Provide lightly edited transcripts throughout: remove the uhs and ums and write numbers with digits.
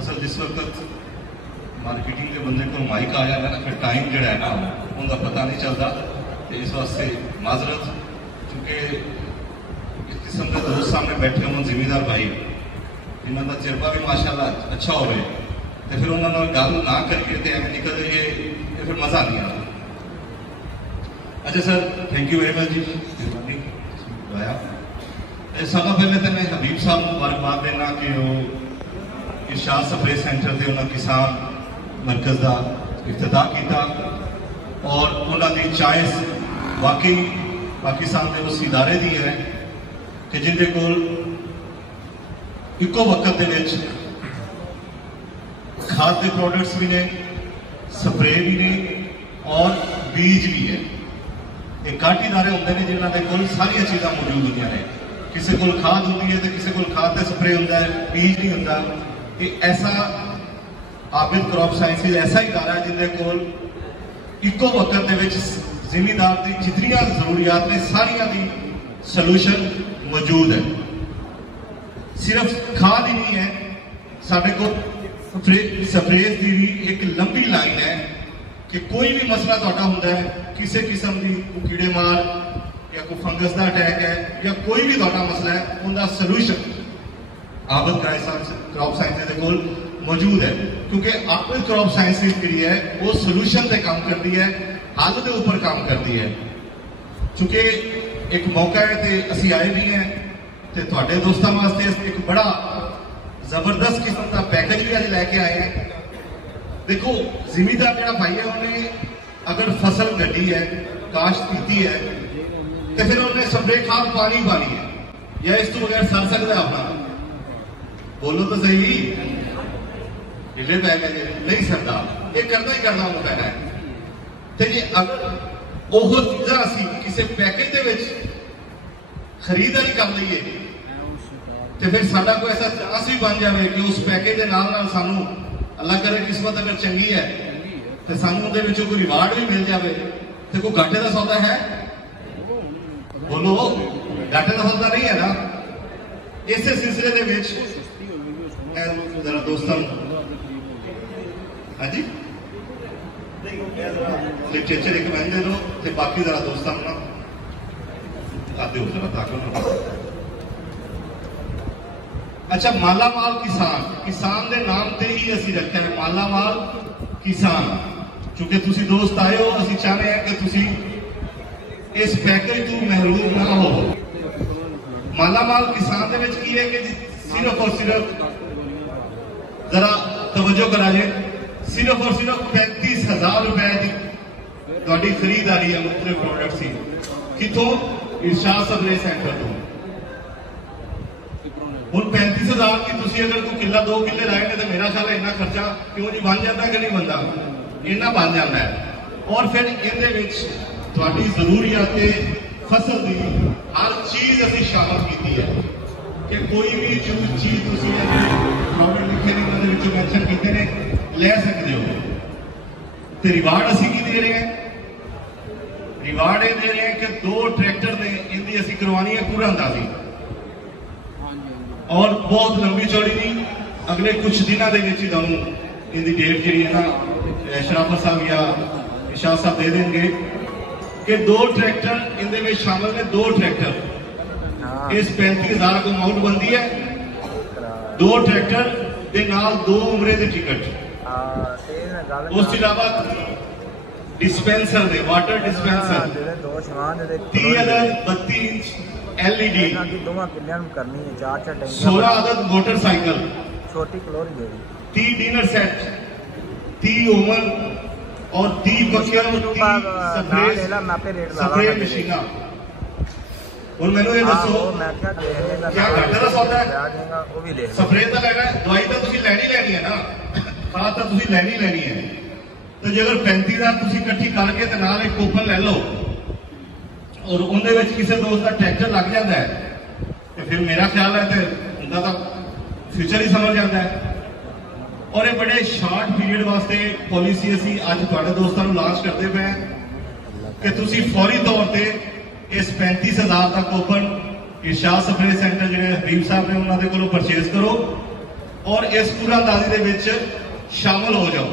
असल जिस वक्त मार्केटिंग के बंदे को माइक आ जाता है ना, फिर टाइम जो है ना उनका पता नहीं चलता। तो इस वास्ते माजरत, चूँकि इस किस्म के दोस्त सामने बैठे हों जिम्मेदार भाई जिन्हों का तजर्बा भी माशाल्लाह अच्छा हो, तो फिर उन्होंने गल ना करिए तो एवं निकल जाइए तो फिर मज़ा नहीं आता। अच्छा sir, thank you very much ji, सब पहले तो मैं हबीब साहब को मुबारकबाद देना कि वो इरशाद स्प्रे सेंटर से उन्होंने किसान मरकज़ का इफ्तिताह किया और उन्होंने चॉइस वाकई पाकिस्तान के उस इदारे की है कि जिनके कोल इको वक्त खाद के प्रोडक्ट्स भी ने, स्प्रे भी ने और बीज भी है। एक घट इदारे होंगे ने जिन्होंने कोल सारिया चीज़ां मौजूद होंगे ने, किसी को खाद होंगी है तो किसी को खाद से स्प्रे होंगे, बीज नहीं होंगे। ऐसा आबिद क्रॉप साइंसिस ऐसा इदारा है जिन्हें कोल इको वक्त जिमीदार की जितनियां जरूरियात ने सारिया की सलूशन मौजूद है। सिर्फ खाद ही नहीं है, साढ़े को स्प्रेज की भी एक लंबी लाइन है कि कोई भी मसला तुहाडा हुंदा है, किसी किस्म की कीड़े मार या कोई फंगस का अटैक है या कोई भी तुहाडा मसला है, उनका सलूशन आबिद क्रॉप साइंसिस के कोल मौजूद है। क्योंकि आबिद क्रॉप साइंसिस जी है वो सलूशन से काम करती है, हल के ऊपर काम करती है। चूंकि एक मौका है तो असी आए भी हैं तो तुहाडे दोस्तों वास्ते एक बड़ा जबरदस्त किस्म का पैकेज भी अज लैके आए हैं। देखो, जिमीदार जो भाई है उन्हें अगर फसल गड्डी है, काश्त की है, तो फिर उन्हें स्प्रे खाद पानी है या इस तो बगैर सर सकता है अपना? बोलो तो सही, ढिले पै गए नहीं सकता, ये करता ही करता होता है। तो ये अगर वो चीज़ा असी किसी पैकेज के खरीदारी कर लीए तो फिर साडा कोई ऐसा चांस भी बन जाए कि उस पैकेज के नाल सानू अल्लाह करे किस्मत अगर चंगी है तो सानू उहदे विचों कोई रिवार्ड भी मिल जाए, तो कोई घाटे का सौदा है? बोलो, घाटे का सौदा नहीं है ना। इस सिलसिले के जरा दोस्तों, हाँ जी, लिटरेचर एक मैं दे दो तो बाकी जरा दोस्तों ना आते हो जरा ताकत। अच्छा, मालामाल किसान, किसान के नाम से ही असी रखा है मालामाल किसान। चूंकि तुसी दोस्त आए हो, असी चाहते हैं कि तुसी इस पैकेज तो महरूम ना हो। मालामाल किसान के विच की है कि सिर्फ और सिर्फ जरा तवज्जो करा जे, सिर्फ और सिर्फ 35,000 रुपए की तुहाडी खरीदारी है मुख्तलिफ प्रोडक्ट्स की। कितों? इरशाद स्प्रे सेंटर तो। हुण 35,000 की तुसी अगर कोई किला 2 किले लाए ने तो मेरा ख्याल है इन्ना खर्चा क्यों जी बन जाता कि नहीं बनता? इन्ना बन जाता है। और फिर इहदे विच तुहाडी जरूरियात फसल की हर चीज असीं शामिल की है कि कोई भी चीज तुसीं प्रॉब्लम लिखे ने उन्होंने विचों मेंशन कीते ने ले सकते हो। तो रिवार्ड असीं की दे रहे हैं? रिवार्ड ये दे रहे हैं कि 2 ट्रैक्टर ने इनकी असीं करवानी है पूरा अंदाजी और बहुत लंबी चौड़ी नहीं, अगले कुछ दिनों के विच तुहानूं इनकी डेट जी है ना शराफत साहब या इरशाद साहब दे देंगे कि 2 ट्रैक्टर इनके में शामिल ने। 2 ट्रैक्टर इस 35,000 को अमाउंट बनती है। 2 ट्रैक्टर के नाल 2 उमरे के टिकट, उसके अलावा डिस्पेंसर ने वाटर डिस्पेंसर 30 अदद 32 इंच LED, 16 अदद मोटरसाइकिल, 30 डिनर सेट, 30 ओवन और 30 बकिया स्प्रे मशीन। और मैंने ये दसो क्या घाटे का सौदा है? स्प्रे तो लेना है, दवाई तो तुसीं लैनी लैनी है ना, खाद तो तुसीं लैनी लैनी है। तो जे अगर 35,000 तुसीं इकट्ठी करके ते नाल एक कूपन ले लो और उनके विच किसी दोस्त का ट्रैक्टर लग जाता है तो फिर मेरा ख्याल है तो उनका तो फ्यूचर ही समझ जाता है। और ये बड़े शार्ट पीरियड वास्ते पॉलिसी असीं अज तुहाडे दोस्तां नूं लॉन्च करते पे कि तुसीं फौरी तौर पर इस 35,000 का कूपन इरशाद स्प्रे सेंटर जो हबीब साहब ने उन्होंने को परचेज करो और इस पूरा अंदाजे दे विच शामिल हो जाओ,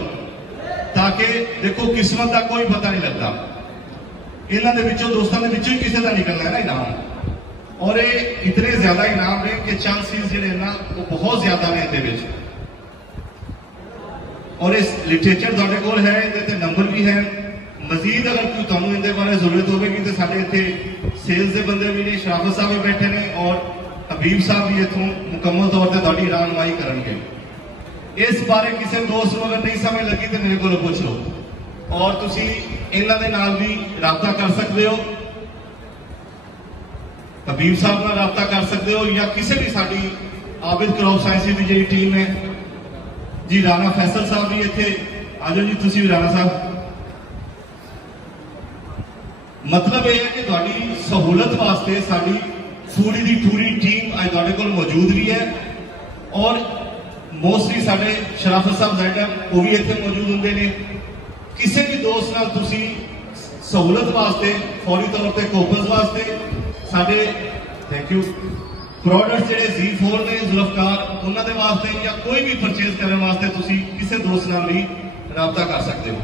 ताकि देखो किस्मत का कोई पता नहीं लगता। इन्हां दे विचों दोस्तां दे विचों ही किसी का निकलना है ना इनाम, और ये इतने ज्यादा इनाम ने कि चांसेस जिहड़े ना वो बहुत ज्यादा ने इहदे विच। और इस लिटरेचर तुहाडे कोल है, इहदे ते नंबर भी है। मजीद अगर कोई तुहानूं इहदे बारे जरूरत होगी तो साडे इत्थे सेल्स के बंदे भी ने, शराफत साहब भी बैठे ने और हबीब साहब भी इत्थों मुकम्मल तौर पर तुहाडी रहनुमाई करनगे। इस बारे किसी दोस्त को अगर नहीं समझ लगी तो मेरे को पूछ लो, और तुसी इन्हां दे नाल भी राबता कर सकते हो, हबीब साहब नाल राबता कर सकते हो, या किसी भी साडी आबिद क्रॉप साइंसिस की जी टीम है जी। राणा फैसल साहब भी इत्थे आ जाओ जी, तुसी भी राणा साहब। मतलब यह है कि तुहाडी सहूलत वास्ते साडी पूरी दी पूरी टीम अज तुहाडे कोल मौजूद भी है, और मोस्टली साडे शराफत साहब साइड वो भी इत्थे मौजूद होंगे ने। किसी भी दोस्त नाल तुसी सहूलत वास्ते फौरी तौर पर कोपन्स वास्ते साडे थैंक यू प्रोडक्ट जिहड़े Z4 ने जुल्फकार उन्हां दे वास्ते या कोई भी परचेज करने वास्ते तुसी किसी दोस्त नाल भी राबता कर सकते हो।